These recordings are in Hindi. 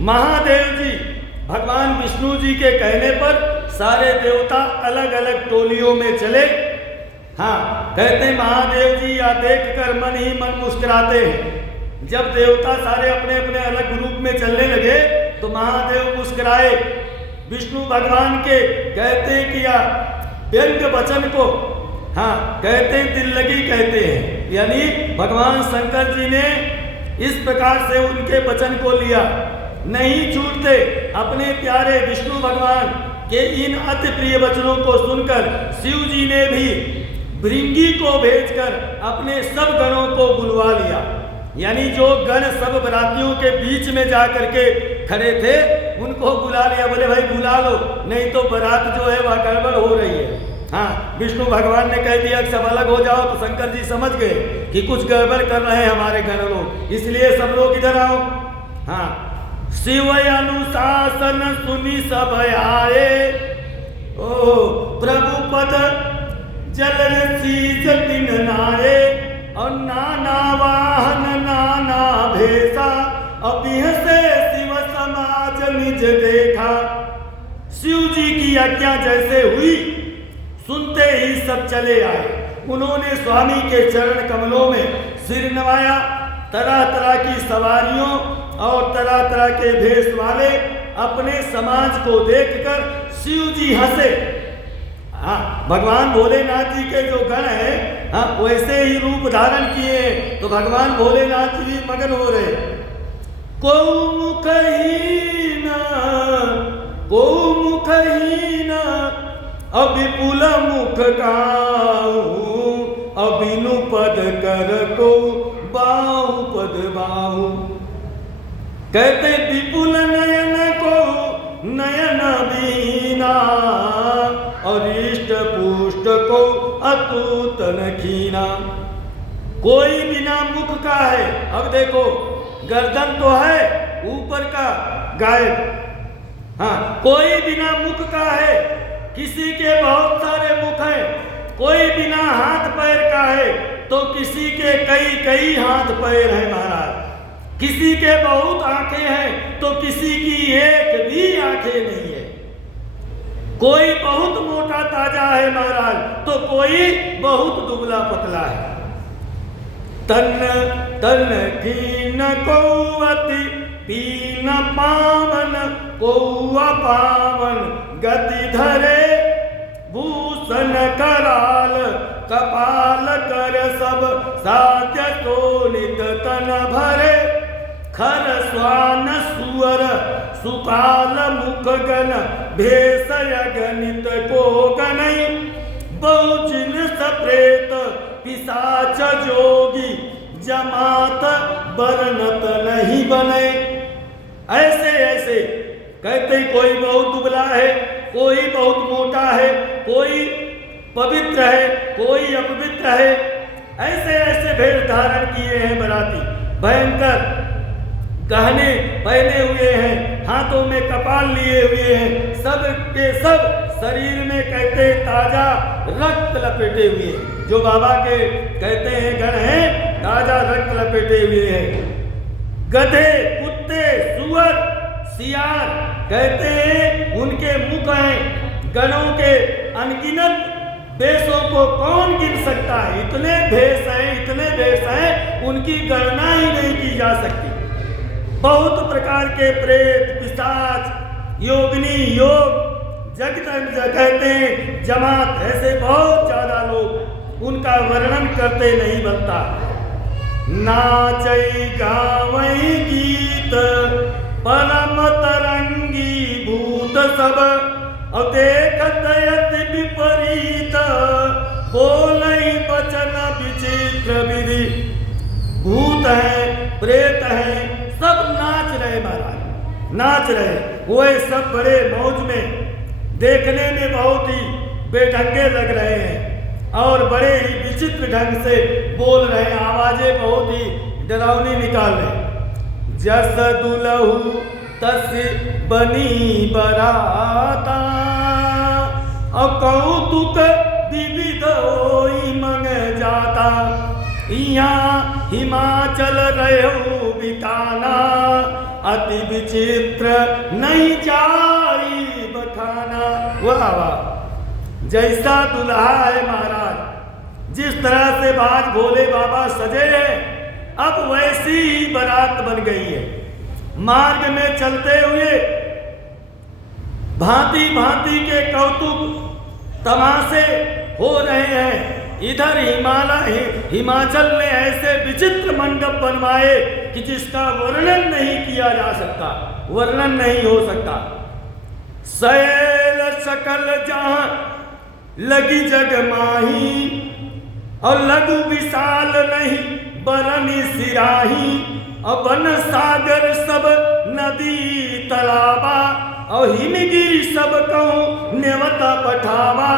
महादेव जी भगवान विष्णु जी के कहने पर सारे देवता अलग अलग टोलियों में चले। हाँ, कहते महादेव जी या देखकर मन ही मन मुस्कुराते हैं। जब देवता सारे अपने अपने अलग ग्रुप में चलने लगे तो महादेव मुस्कुराए। विष्णु भगवान के कहते किया व्यंग वचन को कहते दिल लगी कहते हैं, यानी भगवान शंकर जी ने इस प्रकार से उनके वचन को लिया, नहीं छूटते। अपने प्यारे विष्णु भगवान के इन अति प्रिय वचनों को सुनकर शिव जी ने भी भृंगी को भेजकर अपने सब गणों को बुलवा लिया। यानी जो गण सब बरातियों के बीच में जा करके खड़े थे उनको बुला लिया। बोले भाई बुला लो, नहीं तो बारात जो है वह गड़बड़ हो रही है। हाँ, विष्णु भगवान ने कह दिया कि सब अलग हो जाओ, तो शंकर जी समझ गए कि कुछ गड़बड़ कर रहे हैं हमारे गण लोग, इसलिए सब लोग इधर आओ। हाँ, शिव अनुशासन सुनी सब आए, ओ प्रभु पद जल शीश दिन नाये, और नाना वाहन नाना भेषा, अभिहसे शिव समाज निज देखा। शिव जी की आज्ञा जैसे हुई सुनते ही सब चले आए। उन्होंने स्वामी के चरण कमलों में सिर नवाया। तरह तरह की सवारियों और तरह तरह के भेष वाले अपने समाज को देखकर शिव जी हंसे। हाँ, भगवान भोलेनाथ जी के जो गण हैं, हाँ, वैसे ही रूप धारण किए हैं, तो भगवान भोलेनाथ जी मगन हो रहे। को मुखहीन अविपुल मुख गाऊं, अभिनु पद कर को बाहु पद बाहु। कहते विपुल नयन को नयन बीना, और इष्ट पुष्ट को अतुत नखीना। कोई बिना मुख का है, अब देखो गर्दन तो है ऊपर का गायब। हाँ, कोई बिना मुख का है, किसी के बहुत सारे मुख हैं। कोई बिना हाथ पैर का है तो किसी के कई कई हाथ पैर हैं महाराज। किसी के बहुत आंखें हैं तो किसी की एक भी आंखें नहीं है। कोई बहुत मोटा ताजा है महाराज तो कोई बहुत दुबला पतला है। तन तन कीन कौवति पीन पावन, कौआ पावन गति धरे, भूषण कराल कपाल कर सब साध्य तोलित तन भरे। खर स्वान सुअर सुकाल मुख गण, भेषय गणित को गणई, बहुजिन सप्रेत पिशाच जोगी, जमात बरनत नहीं बने। ऐसे ऐसे कहते कोई बहुत दुबला है, कोई बहुत मोटा है, कोई पवित्र है, कोई अपवित्र है। ऐसे ऐसे भेष धारण किए हैं बराती। भयंकर गहने पहने हुए हैं, हाथों में कपाल लिए हुए हैं, सब के सब शरीर में कहते ताजा रक्त लपेटे हुए हैं। जो बाबा के कहते हैं गण हैं, ताजा रक्त लपेटे हुए हैं। गधे, कुत्ते, सुअर, सियार कहते हैं उनके मुख हैं। गणों के अनगिनत भेषों को कौन गिन सकता है। इतने भेष हैं, इतने भेष हैं, उनकी गणना ही नहीं की जा सकती। बहुत प्रकार के प्रेत, पिशाच, योगिनी, योग, जगत कहते हैं जमात, ऐसे बहुत ज्यादा लोग, उनका वर्णन करते नहीं बनता। नाचई गावई गीत परम तरंगी भूत सब, और देखत यति विपरीत बोलई वचन विचित्र विधि। भूत है, प्रेत है, सब नाच रहे महाराज, नाच रहे। वो सब बड़े मौज में, देखने में बहुत ही बेढंगे लग रहे हैं और बड़े ही विचित्र ढंग से बोल रहे हैं, आवाजें बहुत ही डरावनी निकाल रहे। जस दुलहु तस बनी बराता, और कौतुक विविध होई मंग जाता। यहाँ हिमाचल रहो बिताना, अति विचित्र नहीं जाई बखाना। वाह वाह, जैसा दुल्हा है महाराज, जिस तरह से बाज भोले बाबा सजे हैं, अब वैसी ही बारात बन गई है। मार्ग में चलते हुए भांति भांति के कौतुक तमाशे हो रहे हैं। इधर हिमाचल ने ऐसे विचित्र मंडप बनवाए कि जिसका वर्णन नहीं किया जा सकता, वर्णन नहीं हो सकता। सैल सकल जहां लगी जग माही, और लघु विशाल नहीं बरनी सिराही, और वन सागर सब नदी तलाबा, और हिमगिरी सब कहूँ नेवता पठावा।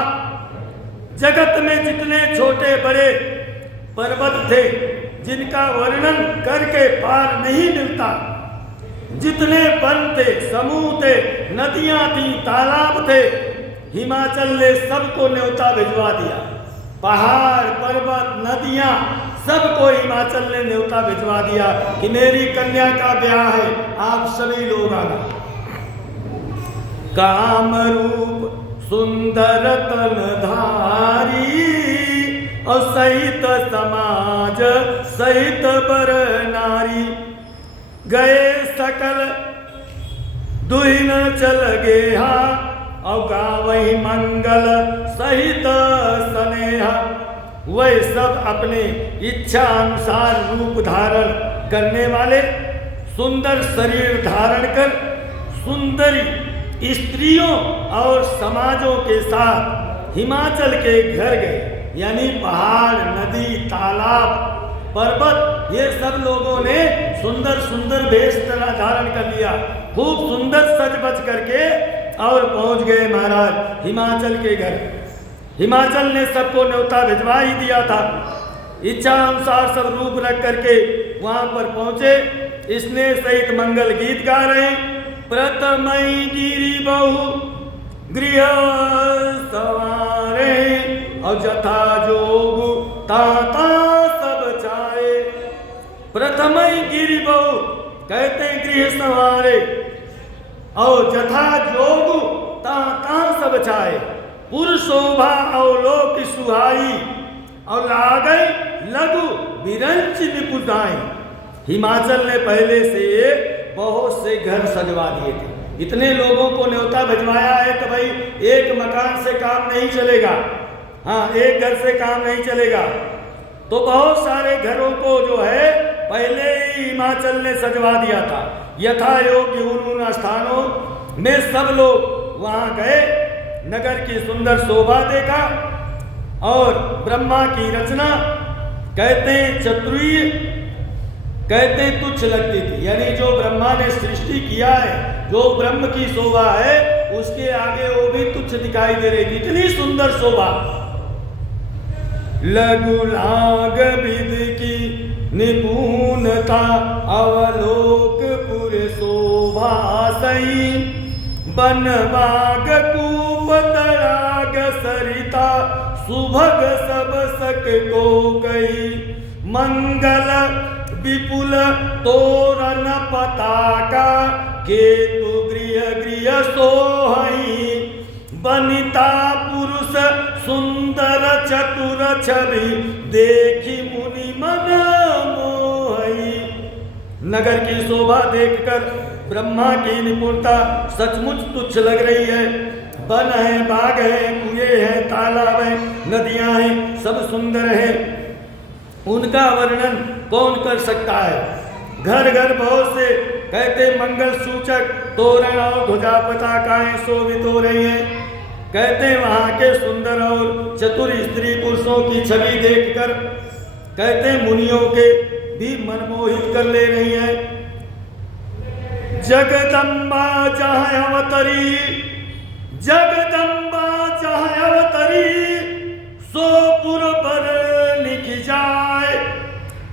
जगत में जितने छोटे बड़े पर्वत थे जिनका वर्णन करके पार नहीं मिलता, जितने वन थे, समूह थे, नदियां थी, तालाब थे, हिमाचल ने सबको न्योता भिजवा दिया। पहाड़ पर्वत नदियां सबको हिमाचल ने न्योता भिजवा दिया कि मेरी कन्या का ब्याह है, आप सभी लोग आना। काम रूप सुंदर तनधारी, और सहित समाज सहित बर नारी, गए सकल दुहिन चल गेहा, और गावही मंगल सहित स्नेहा। वह सब अपने इच्छा अनुसार रूप धारण करने वाले, सुंदर शरीर धारण कर सुंदरी स्त्रियों और समाजों के साथ हिमाचल के घर गए। यानी पहाड़ नदी तालाब पर्वत, ये सब लोगों ने सुंदर सुंदर वेश धारण कर लिया, खूब सुंदर सज बज करके, और पहुंच गए महाराज हिमाचल के घर। हिमाचल ने सबको न्योता भिजवा ही दिया था। इच्छा अनुसार सब रूप रख करके वहां पर पहुंचे। स्नेह सहित मंगल गीत गा रहे। प्रथमई गिरी बहु गृह सवारे, और जथा जोग ताता सब चाहे। प्रथमई गिरी बहु कहते गृह सवारे, और जथा जोग ताता सब चाहे। पुर शोभा अवलोक सुहाई, और लागई लघु बिरंच निपुजाई। हिमाचल ने पहले से बहुत से घर सजवा दिए थे। इतने लोगों को न्योता भिजवाया है तो भाई एक मकान से काम नहीं चलेगा, हाँ एक घर से काम नहीं चलेगा, तो बहुत सारे घरों को जो है पहले ही हिमाचल ने सजवा दिया था। यथा योग्य उन स्थानों में सब लोग वहाँ गए, नगर की सुंदर शोभा देखा, और ब्रह्मा की रचना कहते हैं चतुर्य, कहते हैं तुच्छ लगती थी। यानी जो ब्रह्मा ने सृष्टि किया है, जो ब्रह्म की शोभा है, उसके आगे वो भी तुच्छ दिखाई दे रही थी। इतनी सुंदर शोभा। लघु लाग विद की निपुणता, अवलोक पुर शोभा सही। बन बाग कूप तड़ाग सरिता, सुभग सब सक को कई। मंगल विपुल तोरण पताका, केतु गृह गृह सोहई। बनिता पुरुष सुंदर चतुर छवि, देखी मुनि मन मोहई। नगर की शोभा देखकर ब्रह्मा की निपुणता सचमुच तुच्छ लग रही है। वन है, बाग है, कुएं हैं, तालाब है, नदियां हैं, सब सुंदर हैं। उनका वर्णन कौन कर सकता है। घर घर बहुत से कहते मंगल सूचक तोरण और ध्वजा पताकाएं शोभित हो रही हैं। कहते वहाँ के सुंदर और चतुर स्त्री पुरुषों की छवि देखकर कहते मुनियों के भी मनमोहित कर ले रही है। जगदम्बा जहाँ अवतरी, जगदम्बा जहाँ अवतरी, सोपुर पर निक जाए।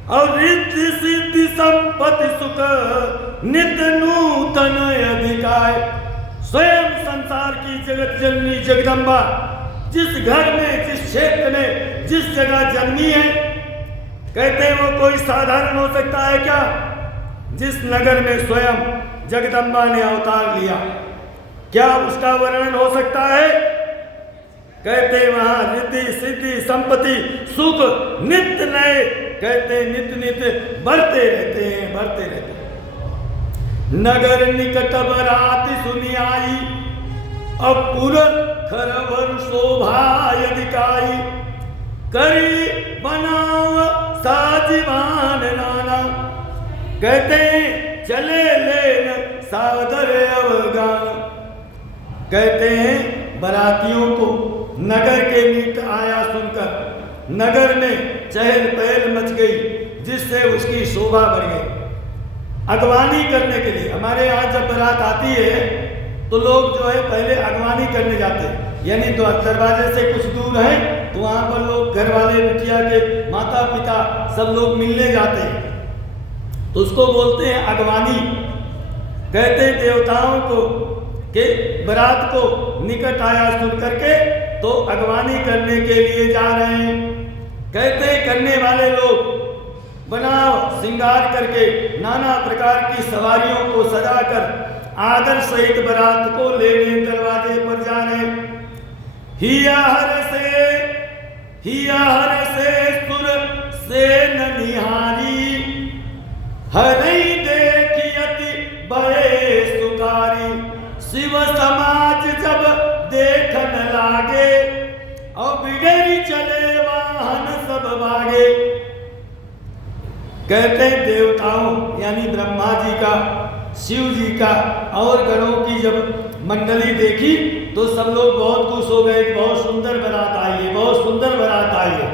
और रिद्धि सिद्धि संपत्ति सुख नित नूतन अधिकाय। स्वयं संसार की जगत जननी जगदम्बा जिस घर में, जिस क्षेत्र में, जिस जगह जन्मी है, कहते हैं वो कोई साधारण हो सकता है क्या? जिस नगर में स्वयं जगदम्बा ने अवतार लिया, क्या उसका वर्णन हो सकता है? कहते वहां रिद्धि सिद्धि संपत्ति सुख नित्य नए, कहते नित्य नित्य बढ़ते रहते हैं, बढ़ते रहते हैं। नगर निकट बरात सुनी आई, अब पुर खरवर शोभा यदिकाई, करी बनाव साजिवान नाना, कहते चले लेन सादर अवगान। कहते हैं बरातियों को नगर के नीट आया सुनकर नगर में चहल पहल मच गई, जिससे उसकी शोभा बढ़ गई। अगवानी करने के लिए हमारे यहाँ जब बारात आती है तो लोग जो है पहले अगवानी करने जाते हैं, यानी तो दरवाजे से कुछ दूर है तो वहाँ पर लोग घर वाले बिटिया के माता पिता सब लोग मिलने जाते हैं, तो उसको बोलते हैं अगवानी। कहते देवताओं को कि बारात को निकट आया सुन करके तो अगवानी करने के लिए जा रहे हैं। कहते करने वाले लोग बनाव श्रृंगार करके नाना प्रकार की सवारियों को सजाकर आदर सहित बारात को लेने दरवाजे पर जा रहे हैं। हिया हर से सुर से निहारी, हरई देखियति बड़े सुकारी, शिव समाज जब देखन लागे, और बिगड़ी चले वाहन सब भागे। कहते हैं देवताओं यानी ब्रह्मा जी का, शिव जी का और गणों की जब मंडली देखी तो सब लोग बहुत खुश हो गए, बहुत सुंदर बारात आई है, बहुत सुंदर बारात आई है।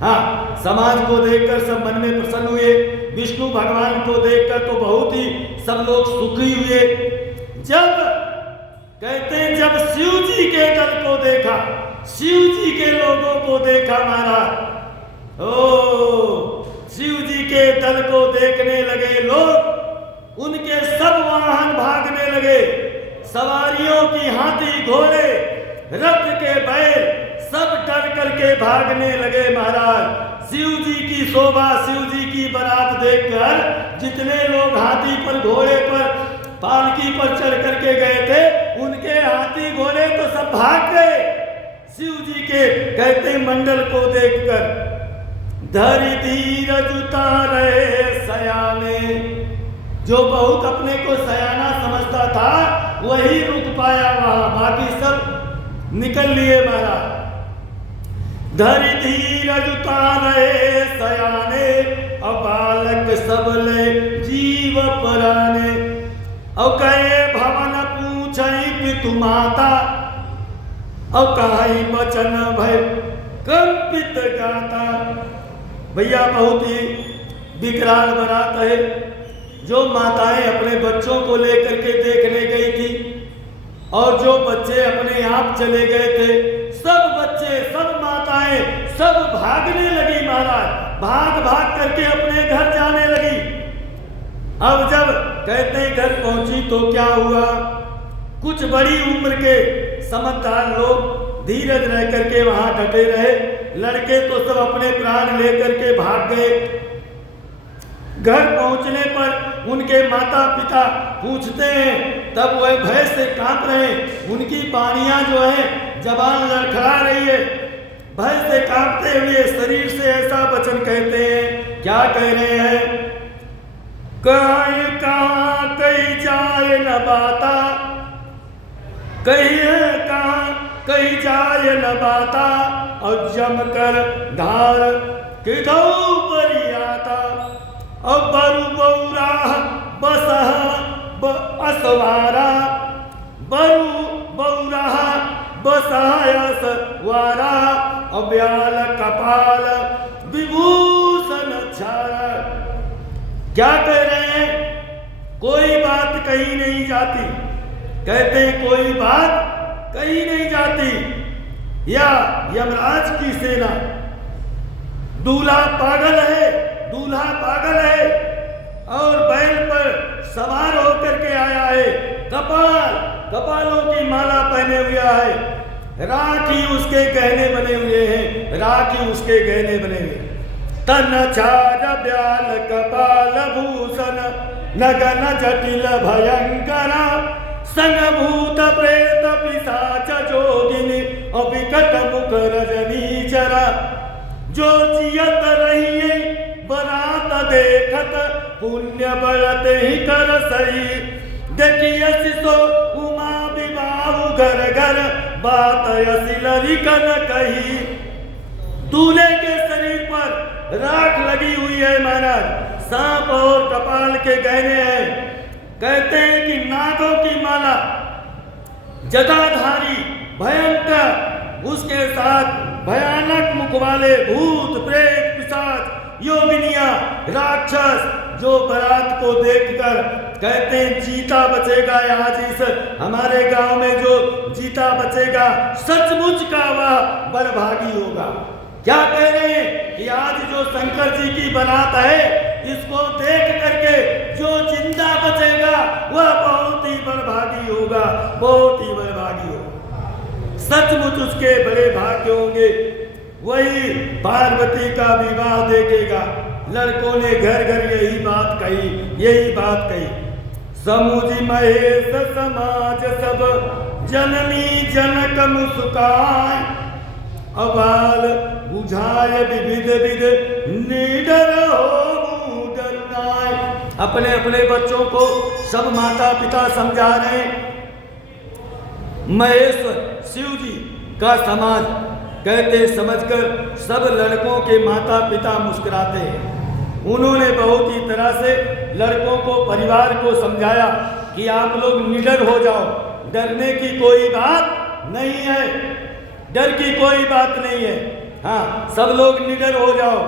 हाँ, समाज को देखकर सब मन में प्रसन्न हुए, विष्णु भगवान को देखकर तो बहुत ही सब लोग सुखी हुए। जब कहते हैं जब शिव जी के दल को देखा, शिव जी के लोगों को देखा महाराज, ओ शिव जी के दल को देखने लगे लोग, उनके सब वाहन भागने लगे, सवारियों की हाथी घोड़े रथ के बैल सब डर करके भागने लगे महाराज। शिव जी की शोभा, शिव जी की बारात देखकर जितने लोग हाथी पर घोड़े पर पालकी पर चढ़ करके गए थे, उनके हाथी घोड़े तो सब भाग गए शिव जी के कहते मंडल को देखकर। धरि धीरज उतारे सयाने, जो बहुत अपने को सयाना समझता था वही रुक पाया वहां, बाकी सब निकल लिए महाराज। धरि धीरज उतारे सयाने, अब बालक सबले जीव पराने, और कहे भवन पूछई पितु माता, और कहाई बचन भय कंपित गाता। भैया बहुत ही विकराल बारात है, जो माताएं अपने बच्चों को लेकर के देखने गई थी और जो बच्चे अपने आप चले गए थे, सब बच्चे सब माताएं सब भागने लगी महाराज, भाग भाग करके अपने घर जाने लगी। अब जब कहते घर पहुंची तो क्या हुआ, कुछ बड़ी उम्र के समझदार लोग धीरज रह करके वहां डटे रहे, लड़के तो सब अपने प्राण लेकर के भाग गए। घर पहुंचने पर उनके माता पिता पूछते हैं, तब वह भय से कांप रहे, उनकी बाणियां जो है जबान लड़खड़ा रही है, भय से कांपते हुए शरीर से ऐसा वचन कहते हैं। क्या कह रहे हैं, कहीं कहाँ कहीं जाए न बाता, कहीं कहाँ कहीं जाए न बाता, और जमकर धार किधौ बरियाता, और बरु बौरा बसह असवारा, बरु बौरा बसह असवारा, और ब्याल कपाल विभूषण छारा। क्या कह रहे हैं, कोई बात कहीं नहीं जाती, कहते हैं कोई बात कहीं नहीं जाती, या यमराज की सेना, दूल्हा पागल है, दूल्हा पागल है और बैल पर सवार होकर के आया है, कपालों की माला पहने हुआ है, राखी उसके गहने बने हुए हैं, राखी उसके गहने बने हुए। तन छार ब्याल कपाल भूषण नगन जटिल भयंकरा संगभूत प्रेत पिशाच जोगिनी अविकट मुख रजनी चरा जो जियत रहिए बरात देखत पुण्य बढ़ते ही कर सही देखिए सिसो उमा विवाह घर घर बात असिलरी कन कही। दूल्हे के शरीर पर राख लगी हुई है महाराज, सांप और कपाल के गहने हैं। कहते हैं कि नागों की माला, जटाधारी भयंकर, उसके साथ भयानक मुख वाले भूत प्रेत पिशाच योगिनियां राक्षस जो बारात को देखकर कहते हैं जीता बचेगा। आज इस हमारे गांव में जो जीता बचेगा सचमुच का वह बड़भागी होगा। क्या कह रहे हैं कि आज जो शंकर जी की बारात है इसको देख करके जो जिंदा बचेगा वह बहुत ही बड़भागी होगा, बहुत ही बड़भागी होगा। सचमुच उसके बड़े भाग्य होंगे, वही पार्वती का विवाह देखेगा। लड़कों ने घर घर यही बात कही, यही बात कही। समुझी महेश समाज सब जननी जनक मुस्कान अबाल बुझाए विविध विध निडर हो डरनाय। अपने अपने बच्चों को सब माता पिता समझा रहे। महेश्वर शिव जी का समाज कहते समझकर सब लड़कों के माता पिता मुस्कुराते हैं। उन्होंने बहुत ही तरह से लड़कों को परिवार को समझाया कि आप लोग निडर हो जाओ, डरने की कोई बात नहीं है, डर की कोई बात नहीं है। हाँ, सब लोग निडर हो जाओ।